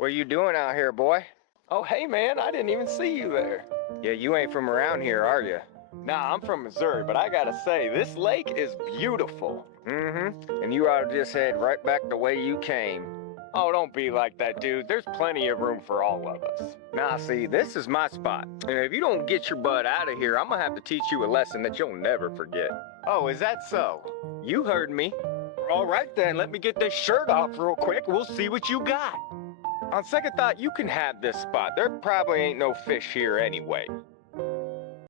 What you doing out here, boy? Oh, hey man, I didn't even see you there. Yeah, you ain't from around here, are you? Nah, I'm from Missouri, but I gotta say, this lake is beautiful. Mm-hmm. And you ought to just head right back the way you came. Oh, don't be like that, dude. There's plenty of room for all of us. Nah, see, this is my spot. And if you don't get your butt out of here, I'm gonna have to teach you a lesson that you'll never forget. Oh, is that so? You heard me. All right then, let me get this shirt off real quick. We'll see what you got. On second thought, you can have this spot. There probably ain't no fish here anyway.